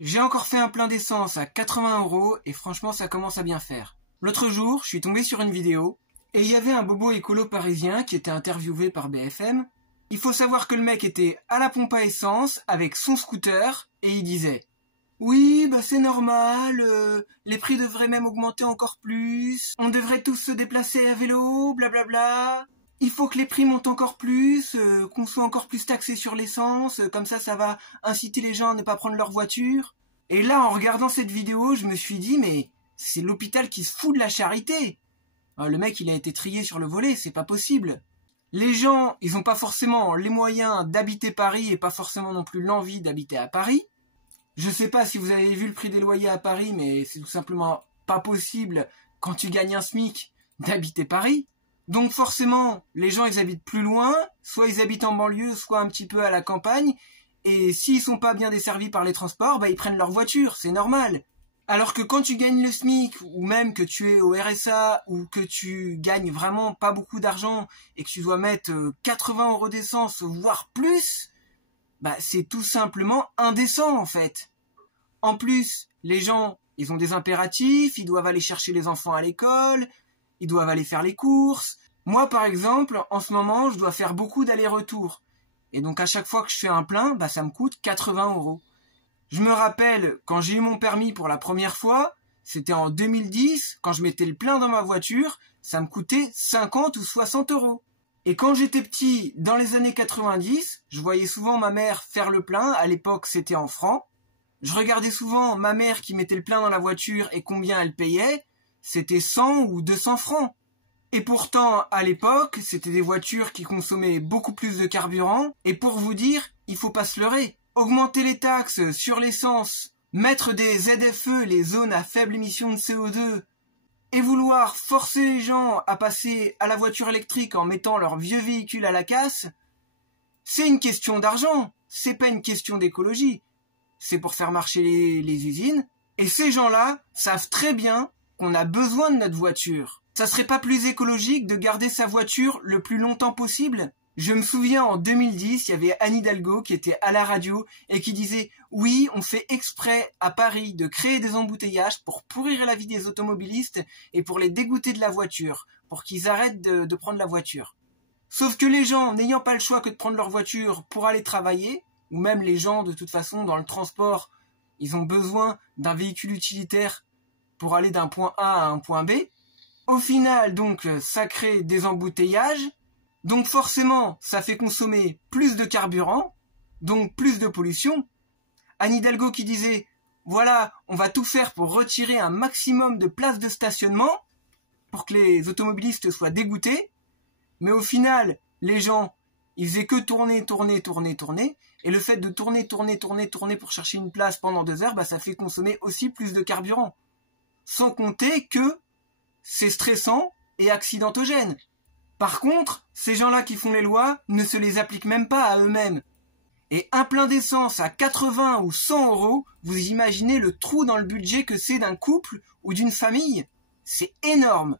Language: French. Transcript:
J'ai encore fait un plein d'essence à 80 € et franchement ça commence à bien faire. L'autre jour, je suis tombé sur une vidéo et il y avait un bobo écolo parisien qui était interviewé par BFM. Il faut savoir que le mec était à la pompe à essence avec son scooter et il disait « Oui, bah c'est normal, les prix devraient même augmenter encore plus, on devrait tous se déplacer à vélo, blablabla. Il faut que les prix montent encore plus, qu'on soit encore plus taxé sur l'essence, comme ça va inciter les gens à ne pas prendre leur voiture. » Et là, en regardant cette vidéo, je me suis dit « Mais c'est l'hôpital qui se fout de la charité. Le mec, il a été trié sur le volet, c'est pas possible. » Les gens, ils ont pas forcément les moyens d'habiter Paris et pas forcément non plus l'envie d'habiter à Paris. Je sais pas si vous avez vu le prix des loyers à Paris, mais c'est tout simplement pas possible quand tu gagnes un SMIC d'habiter Paris. Donc forcément, les gens ils habitent plus loin, soit ils habitent en banlieue, soit un petit peu à la campagne, et s'ils sont pas bien desservis par les transports, bah ils prennent leur voiture, c'est normal. Alors que quand tu gagnes le SMIC, ou même que tu es au RSA, ou que tu gagnes vraiment pas beaucoup d'argent, et que tu dois mettre 80 € d'essence, voire plus, bah c'est tout simplement indécent en fait. En plus, les gens, ils ont des impératifs, ils doivent aller chercher les enfants à l'école, ils doivent aller faire les courses. Moi, par exemple, en ce moment, je dois faire beaucoup d'allers-retours. Et donc, à chaque fois que je fais un plein, bah, ça me coûte 80 €. Je me rappelle, quand j'ai eu mon permis pour la première fois, c'était en 2010, quand je mettais le plein dans ma voiture, ça me coûtait 50 ou 60 €. Et quand j'étais petit, dans les années 90, je voyais souvent ma mère faire le plein. À l'époque, c'était en francs. Je regardais souvent ma mère qui mettait le plein dans la voiture et combien elle payait. C'était 100 ou 200 francs. Et pourtant, à l'époque, c'était des voitures qui consommaient beaucoup plus de carburant. Et pour vous dire, il faut pas se leurrer. Augmenter les taxes sur l'essence, mettre des ZFE, les zones à faible émission de CO2, et vouloir forcer les gens à passer à la voiture électrique en mettant leur vieux véhicule à la casse, c'est une question d'argent. C'est pas une question d'écologie. C'est pour faire marcher les usines. Et ces gens-là savent très bien qu'on a besoin de notre voiture. Ça serait pas plus écologique de garder sa voiture le plus longtemps possible? Je me souviens en 2010, il y avait Anne Hidalgo qui était à la radio et qui disait « Oui, on fait exprès à Paris de créer des embouteillages pour pourrir la vie des automobilistes et pour les dégoûter de la voiture, pour qu'ils arrêtent de prendre la voiture. » Sauf que les gens, n'ayant pas le choix que de prendre leur voiture pour aller travailler, ou même les gens de toute façon dans le transport, ils ont besoin d'un véhicule utilitaire pour aller d'un point A à un point B. Au final, donc, ça crée des embouteillages. Donc forcément, ça fait consommer plus de carburant, donc plus de pollution. Anne Hidalgo qui disait « Voilà, on va tout faire pour retirer un maximum de places de stationnement pour que les automobilistes soient dégoûtés. » Mais au final, les gens, ils faisaient que tourner. Et le fait de tourner pour chercher une place pendant 2 heures, bah, ça fait consommer aussi plus de carburant. Sans compter que c'est stressant et accidentogène. Par contre, ces gens-là qui font les lois ne se les appliquent même pas à eux-mêmes. Et un plein d'essence à 80 ou 100 €, vous imaginez le trou dans le budget que c'est d'un couple ou d'une famille? C'est énorme.